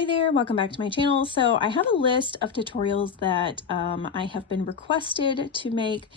Hi there, welcome back to my channel. So I have a list of tutorials that I have been requested to make,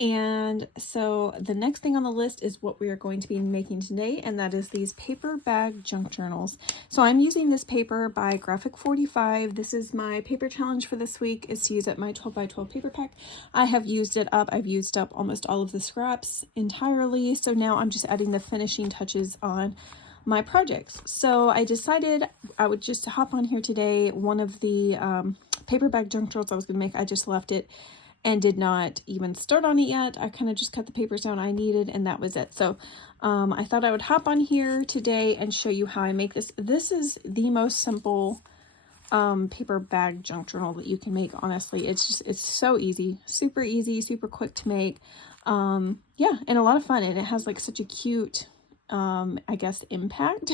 and so the next thing on the list is what we are going to be making today, and that is these paper bag junk journals. So I'm using this paper by Graphic 45. This is my paper challenge for this week, is to use up my 12 by 12 paper pack. I have used it up. I've used up almost all of the scraps entirely, so now I'm just adding the finishing touches on my projects. So I decided I would just hop on here today. One of the paper bag junk journals I was going to make, I just left it and did not even start on it yet. I kind of just cut the papers down I needed and that was it. So I thought I would hop on here today and show you how I make this. This is the most simple paper bag junk journal that you can make, honestly. It's so easy, super quick to make. Yeah, and a lot of fun, and it has like such a cute I guess impact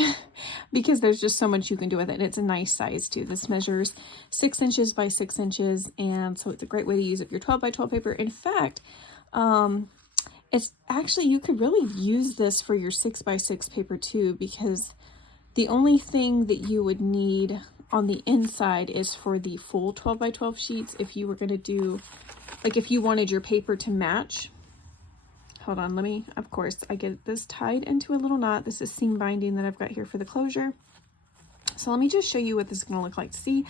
because there's just so much you can do with it. It's a nice size too. This measures 6 inches by 6 inches, and so it's a great way to use up your 12 by 12 paper. In fact, it's actually, you could really use this for your 6 by 6 paper too, because the only thing that you would need on the inside is for the full 12 by 12 sheets. If you were going to do, like, if you wanted your paper to match. Hold on, let me, of course, I get this tied into a little knot. This is seam binding that I've got here for the closure. So let me just show you what this is going to look like. See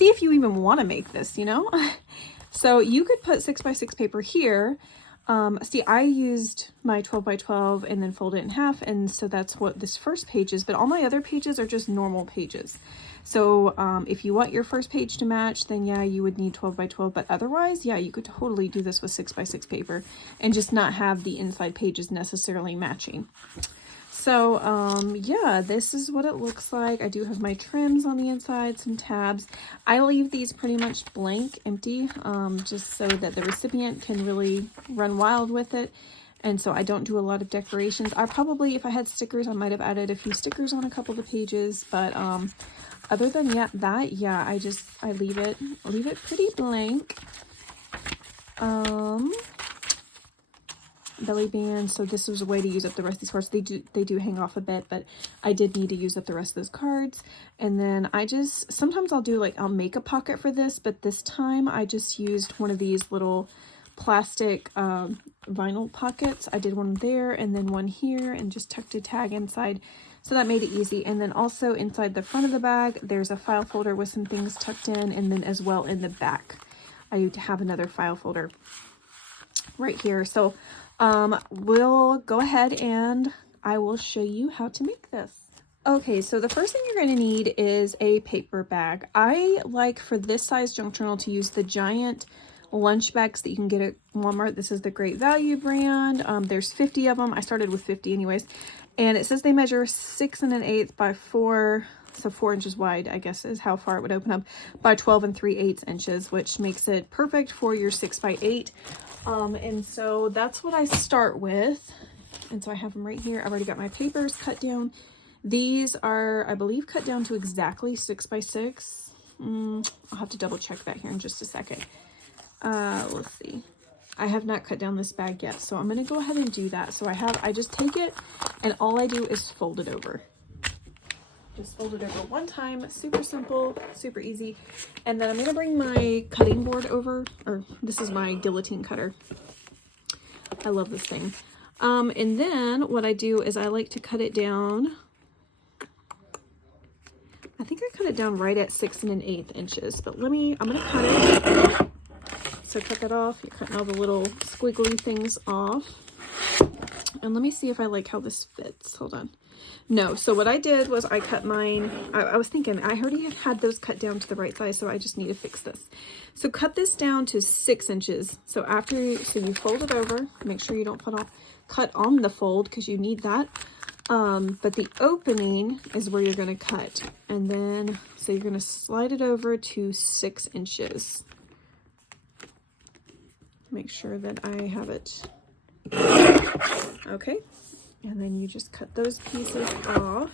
if you even want to make this, you know? So you could put 6 by 6 paper here. See, I used my 12 by 12 and then fold it in half, and so that's what this first page is, but all my other pages are just normal pages. So if you want your first page to match, then yeah, you would need 12 by 12, but otherwise, yeah, you could totally do this with 6 by 6 paper and just not have the inside pages necessarily matching. So yeah, this is what it looks like. I do have my trims on the inside, some tabs. I leave these pretty much blank, empty, just so that the recipient can really run wild with it. And so I don't do a lot of decorations. I probably, if I had stickers, I might have added a few stickers on a couple of the pages, but other than that, yeah, I leave it pretty blank. Belly band, so this was a way to use up the rest of these cards. They do hang off a bit, but I did need to use up the rest of those cards. And then sometimes I'll do, like, I'll make a pocket for this, but this time I just used one of these little plastic vinyl pockets. I did one there and then one here and just tucked a tag inside, so that made it easy. And then also inside the front of the bag, there's a file folder with some things tucked in, and then as well in the back, I need to have another file folder right here. So we'll go ahead and I will show you how to make this. Okay, so the first thing you're going to need is a paper bag. I like, for this size junk journal, to use the giant lunch bags that you can get at Walmart. This is the Great Value brand. There's 50 of them. I started with 50 anyways. And it says they measure 6 1/8 by 4, so 4 inches wide, I guess, is how far it would open up, by 12 3/8 inches, which makes it perfect for your 6 by 8. And so that's what I start with. And so I have them right here. I've already got my papers cut down. These are, I believe, cut down to exactly 6 by 6. I'll have to double check that here in just a second. Let's see. I have not cut down this bag yet, so I'm going to go ahead and do that. So I just take it and all I do is fold it over. Just fold it over one time. Super simple, super easy. And then I'm going to bring my cutting board over, or this is my guillotine cutter. I love this thing. And then what I do is I like to cut it down. I think I cut it down right at 6 1/8 inches, but I'm going to cut it. So cut that off. You're cutting all the little squiggly things off. And let me see if I like how this fits. Hold on. No, so what I did was I cut mine. I was thinking I already had those cut down to the right size, so I just need to fix this. So cut this down to 6 inches. So you fold it over. Make sure you don't cut on the fold, because you need that. But the opening is where you're going to cut. And then, so you're going to slide it over to 6 inches. Make sure that I have it. Okay. And then you just cut those pieces off.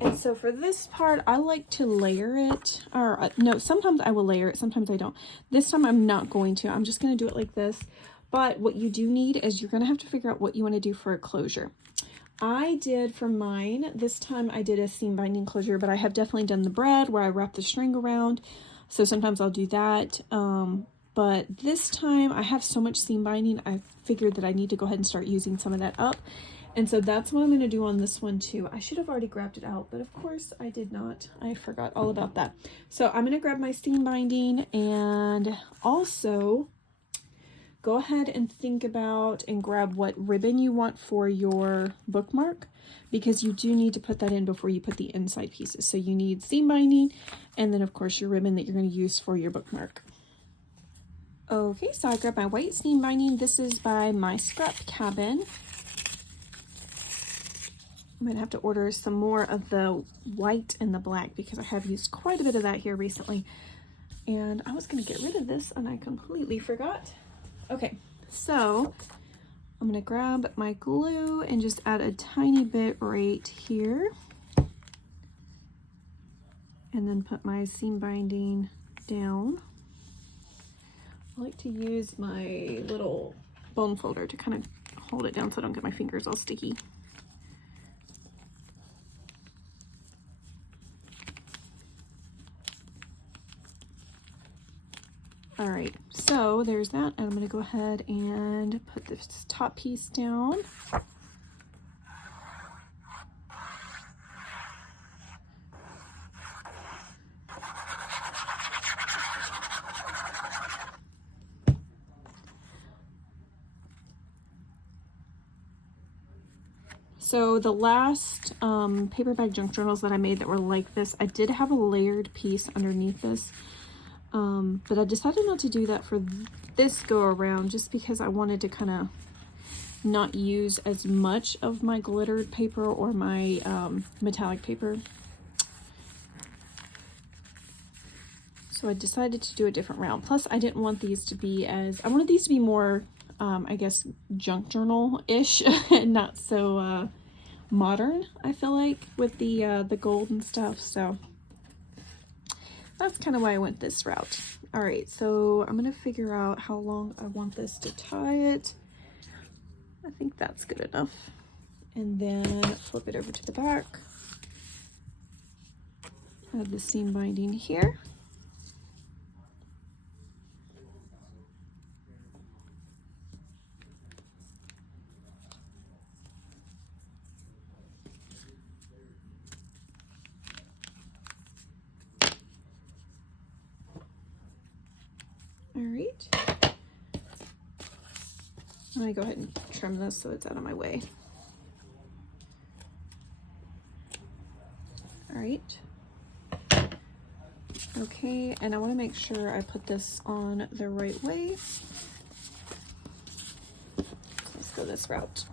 And so for this part, I like to layer it, or no, sometimes I will layer it, sometimes I don't. This time I'm not going to. I'm just going to do it like this. But what you do need is you're going to have to figure out what you want to do for a closure. I did for mine, this time I did a seam binding closure, but I have definitely done the bread where I wrap the string around. So sometimes I'll do that. But this time I have so much seam binding, I figured that I need to go ahead and start using some of that up. And so that's what I'm going to do on this one too. I should have already grabbed it out, but of course I did not. I forgot all about that. So I'm going to grab my seam binding and also go ahead and think about and grab what ribbon you want for your bookmark, because you do need to put that in before you put the inside pieces. So you need seam binding and then of course your ribbon that you're going to use for your bookmark. Okay, so I grabbed my white seam binding. This is by My Scrap Cabin. I'm going to have to order some more of the white and the black because I have used quite a bit of that here recently. And I was going to get rid of this and I completely forgot. Okay, so I'm going to grab my glue and just add a tiny bit right here. And then put my seam binding down. I like to use my little bone folder to kind of hold it down so I don't get my fingers all sticky. All right, so there's that, and I'm going to go ahead and put this top piece down. So the last paper bag junk journals that I made that were like this, I did have a layered piece underneath this. But I decided not to do that for this go around just because I wanted to kind of not use as much of my glittered paper or my metallic paper. So I decided to do a different round. Plus I didn't want these to be as, I wanted these to be more, I guess, junk journal-ish and not so modern, I feel like, with the gold and stuff. So that's kind of why I went this route. All right, so I'm gonna figure out how long I want this to tie it. I think that's good enough. And then flip it over to the back. Add the seam binding here. All right. I'm gonna go ahead and trim this so it's out of my way. All right. Okay, and I want to make sure I put this on the right way. Let's go this route.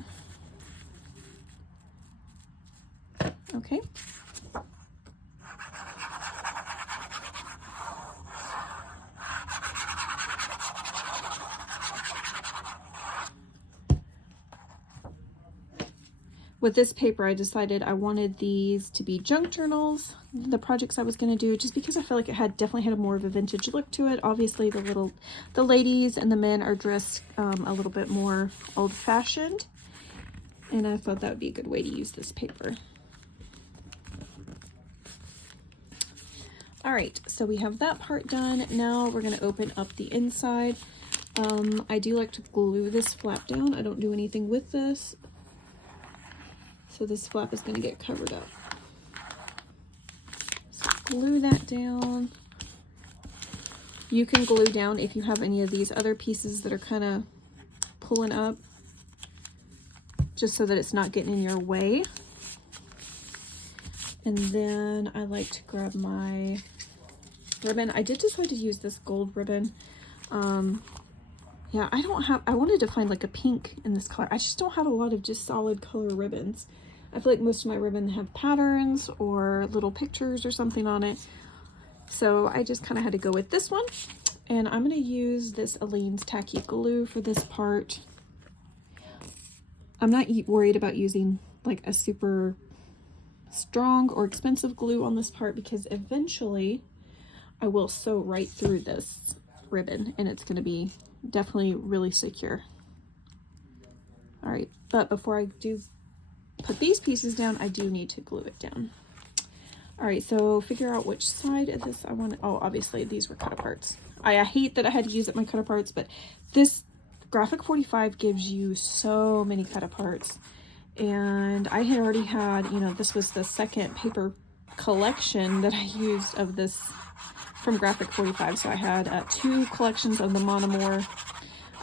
Okay. With this paper, I decided I wanted these to be junk journals, the projects I was going to do, just because I feel like it had definitely had a more of a vintage look to it. Obviously, the ladies and the men are dressed a little bit more old-fashioned, and I thought that would be a good way to use this paper. All right, so we have that part done. Now we're going to open up the inside. I do like to glue this flap down. I don't do anything with this. So this flap is going to get covered up. So glue that down. You can glue down if you have any of these other pieces that are kind of pulling up, just so that it's not getting in your way. And then I like to grab my ribbon. I did decide to use this gold ribbon. Yeah, I wanted to find like a pink in this color. I just don't have a lot of just solid color ribbons. I feel like most of my ribbon have patterns or little pictures or something on it. So I just kind of had to go with this one. And I'm going to use this Aleene's Tacky Glue for this part. I'm not worried about using like a super strong or expensive glue on this part because eventually I will sew right through this ribbon and it's going to be definitely really secure. All right, but before I do put these pieces down, I do need to glue it down. All right, so figure out which side of this I want. Oh, obviously these were cut aparts. I hate that I had to use up my cut aparts, but this Graphic 45 gives you so many cut aparts. And I had already had, you know, this was the second paper collection that I used of this from Graphic 45. So I had 2 collections of the Amour.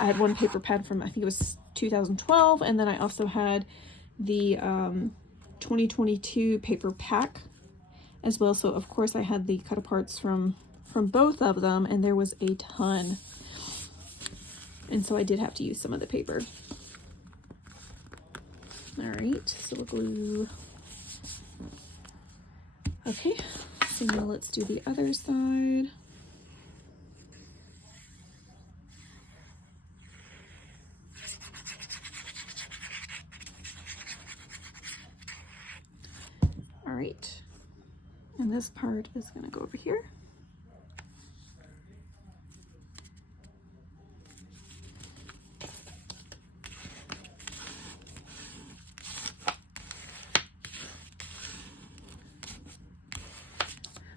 I had 1 paper pad from, I think it was 2012, and then I also had the 2022 paper pack as well. So of course I had the cut aparts from both of them, and there was a ton. And so I did have to use some of the paper. All right, so we'll glue. Okay, so now let's do the other side. All right, and this part is gonna go over here.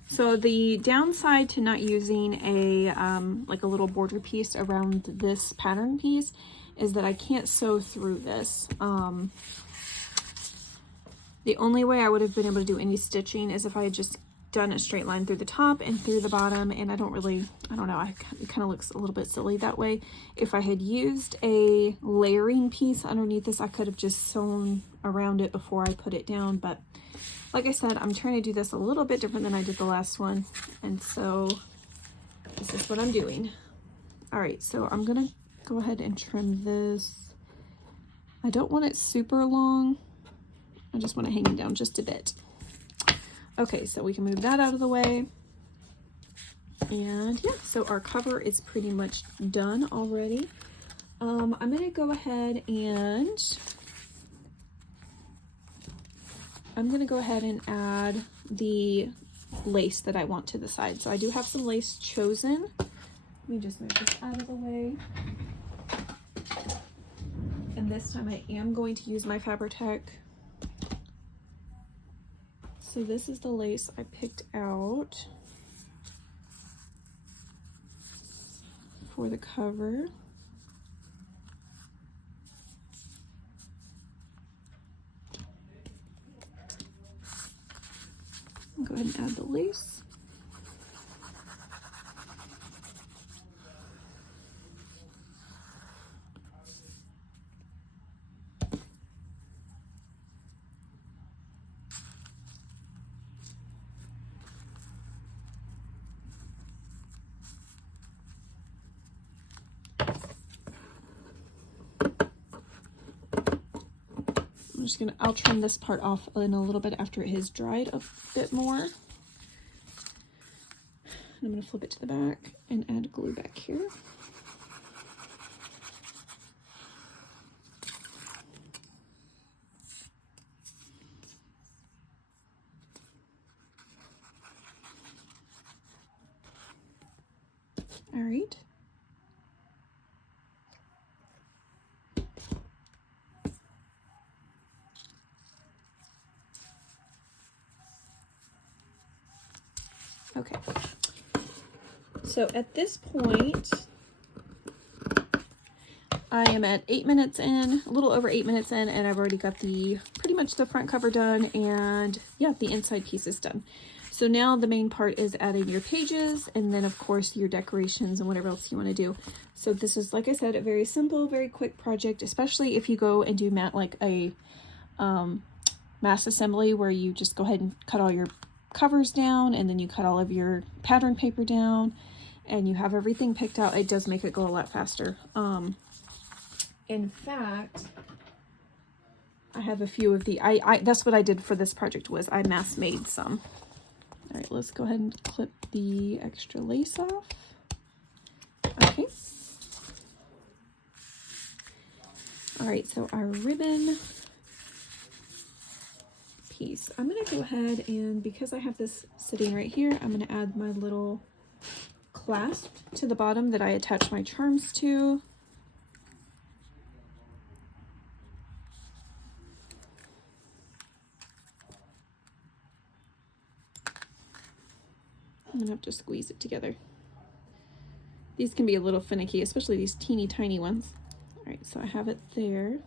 So the downside to not using a like a little border piece around this pattern piece is that I can't sew through this. The only way I would have been able to do any stitching is if I had just done a straight line through the top and through the bottom, and I don't know, it kind of looks a little bit silly that way. If I had used a layering piece underneath this, I could have just sewn around it before I put it down, but like I said, I'm trying to do this a little bit different than I did the last one, and so this is what I'm doing. All right, so I'm gonna go ahead and trim this. I don't want it super long. I just want it hanging down just a bit. Okay, so we can move that out of the way. And yeah, so our cover is pretty much done already. I'm gonna go ahead and add the lace that I want to the side. So I do have some lace chosen. Let me just move this out of the way. And this time I am going to use my Fabri-Tac. So this is the lace I picked out for the cover. Go ahead and add the lace. I'll trim this part off in a little bit after it has dried a bit more. And I'm going to flip it to the back and add glue back here. All right. Okay, so at this point, I am at 8 minutes in, a little over 8 minutes in, and I've already got pretty much the front cover done, and yeah, the inside piece is done. So now the main part is adding your pages, and then of course your decorations and whatever else you want to do. So this is, like I said, a very simple, very quick project, especially if you go and do like a mass assembly where you just go ahead and cut all your covers down, and then you cut all of your pattern paper down, and you have everything picked out. It does make it go a lot faster. In fact, I have a few of the, that's what I did for this project, was I mass made some. All right, let's go ahead and clip the extra lace off. Okay. All right, so our ribbon piece, I'm going to go ahead and, because I have this sitting right here, I'm going to add my little clasp to the bottom that I attach my charms to. I'm gonna have to squeeze it together. These can be a little finicky, especially these teeny tiny ones. All right, so I have it there.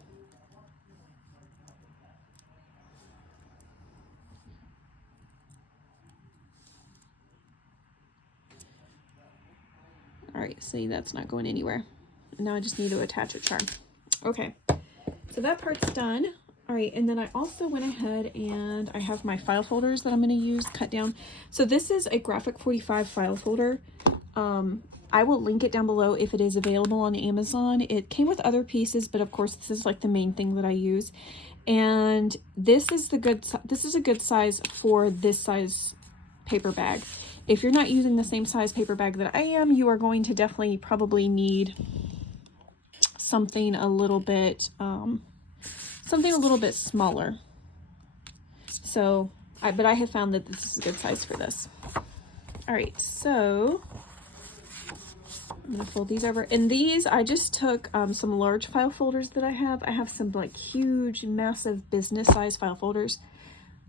All right, see, that's not going anywhere. Now I just need to attach a charm. Okay, so that part's done. All right, and then I also went ahead and I have my file folders that I'm going to use cut down. So this is a Graphic 45 file folder. I will link it down below if it is available on Amazon. It came with other pieces, but of course this is like the main thing that I use. And this is a good size for this size paper bag. If you're not using the same size paper bag that I am, you are going to definitely probably need something a little bit smaller. So, but I have found that this is a good size for this. All right, so I'm gonna fold these over. And these, I just took some large file folders that I have. I have some like huge, massive business size file folders.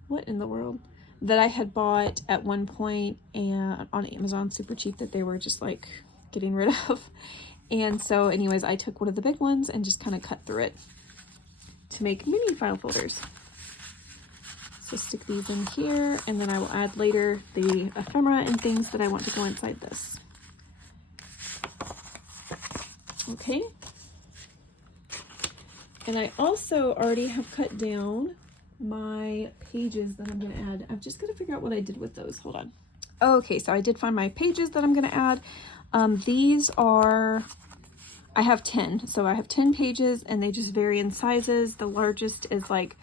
What in the world? That I had bought at one point and on Amazon super cheap that they were just like getting rid of. And so anyways, I took one of the big ones and just kind of cut through it to make mini file folders. So stick these in here, and then I will add later the ephemera and things that I want to go inside this. Okay. And I also already have cut down my pages that I'm going to add. I've just got to figure out what I did with those. Hold on. Okay, so I did find my pages that I'm going to add. These are, I have 10. So I have 10 pages and they just vary in sizes. The largest is like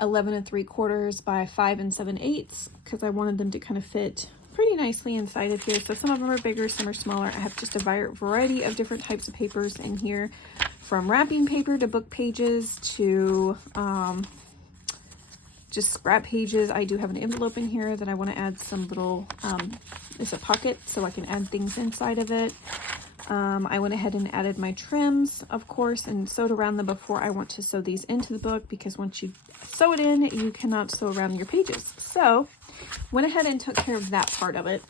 11 3/4 by 5 7/8 because I wanted them to kind of fit pretty nicely inside of here. So some of them are bigger, some are smaller. I have just a variety of different types of papers in here, from wrapping paper to book pages to just scrap pages. I do have an envelope in here that I want to add some little, it's a pocket so I can add things inside of it. I went ahead and added my trims, of course, and sewed around them before I want to sew these into the book, because once you sew it in, you cannot sew around your pages. So went ahead and took care of that part of it.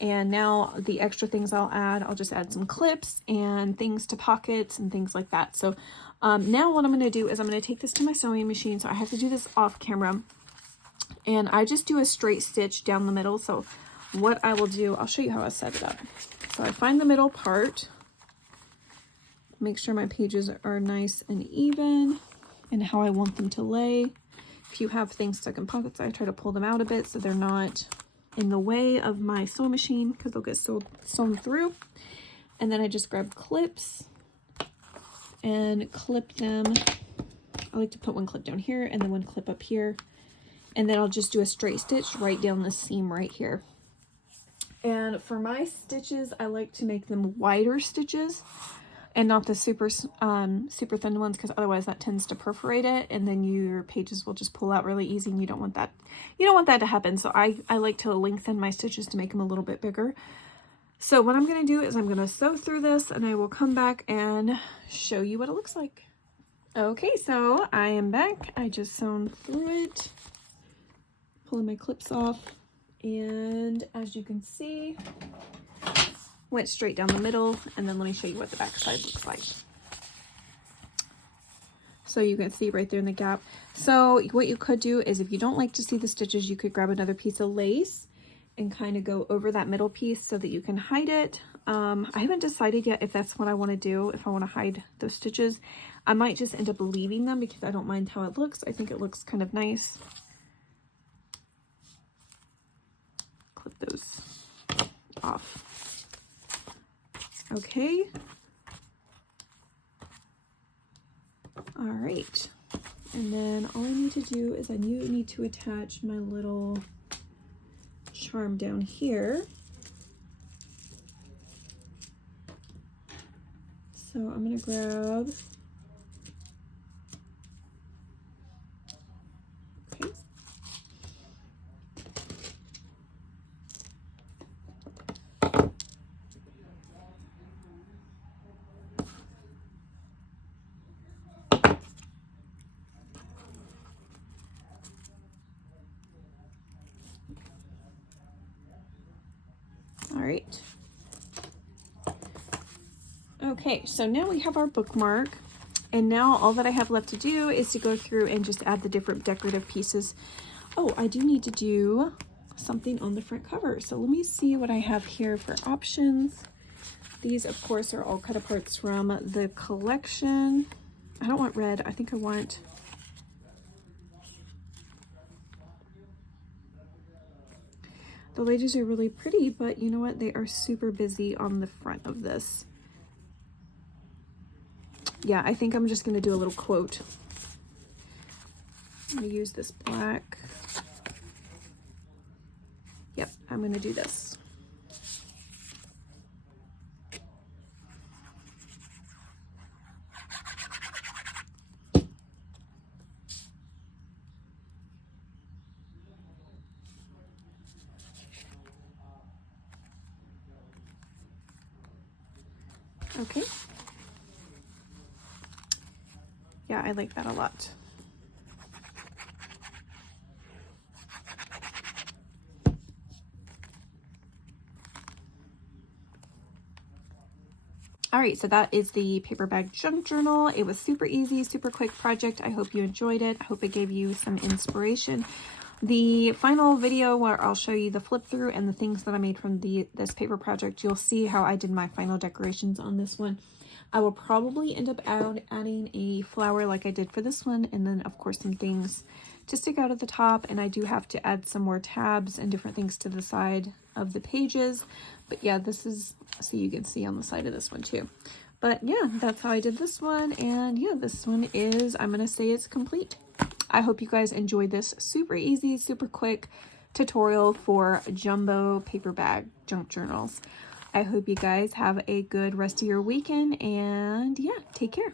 And now the extra things I'll just add some clips and things to pockets and things like that. So now what I'm going to do is I'm going to take this to my sewing machine. So I have to do this off camera. And I just do a straight stitch down the middle. So what I will do, I'll show you how I set it up. So I find the middle part, make sure my pages are nice and even and how I want them to lay. If you have things stuck in pockets, I try to pull them out a bit so they're not in the way of my sewing machine, because they'll get sewn through. And then I just grab clips and clip them. I like to put one clip down here and then one clip up here. And then I'll just do a straight stitch right down the seam right here. And for my stitches, I like to make them wider stitches and not the super thin ones, because otherwise that tends to perforate it and then your pages will just pull out really easy, and you don't want that to happen. So I like to lengthen my stitches to make them a little bit bigger. So what I'm going to do is I'm going to sew through this and I will come back and show you what it looks like. Okay, so I am back. I just sewn through it, pulling my clips off. And as you can see, went straight down the middle, and then let me show you what the back side looks like. So you can see right there in the gap. So what you could do is, if you don't like to see the stitches, you could grab another piece of lace and kind of go over that middle piece so that you can hide it. I haven't decided yet if that's what I want to do, if I want to hide those stitches. I might just end up leaving them because I don't mind how it looks. I think it looks kind of nice. Clip those off. Okay. All right. And then all I need to do is I need to attach my little charm down here. So I'm going to grab, okay. right. Okay, so now we have our bookmark, and now all that I have left to do is to go through and just add the different decorative pieces. Oh, I do need to do something on the front cover. So let me see what I have here for options. These, of course, are all cut aparts from the collection. I don't want red. I think I want... The ladies are really pretty, but you know what? They are super busy on the front of this. Yeah, I think I'm just going to do a little quote. I'm going to use this black. Yep, I'm going to do this. Okay. Yeah, I like that a lot. All right, so that is the paper bag junk journal. It was super easy, super quick project. I hope you enjoyed it. I hope it gave you some inspiration. The final video where I'll show you the flip through and the things that I made from this paper project, you'll see how I did my final decorations on this one. I will probably end up adding a flower like I did for this one, and then of course some things to stick out at the top, and I do have to add some more tabs and different things to the side of the pages. But yeah, this is, so you can see on the side of this one too. But yeah, that's how I did this one, and yeah, this one is, I'm gonna say it's complete. I hope you guys enjoyed this super easy, super quick tutorial for jumbo paper bag junk journals. I hope you guys have a good rest of your weekend, and yeah, take care.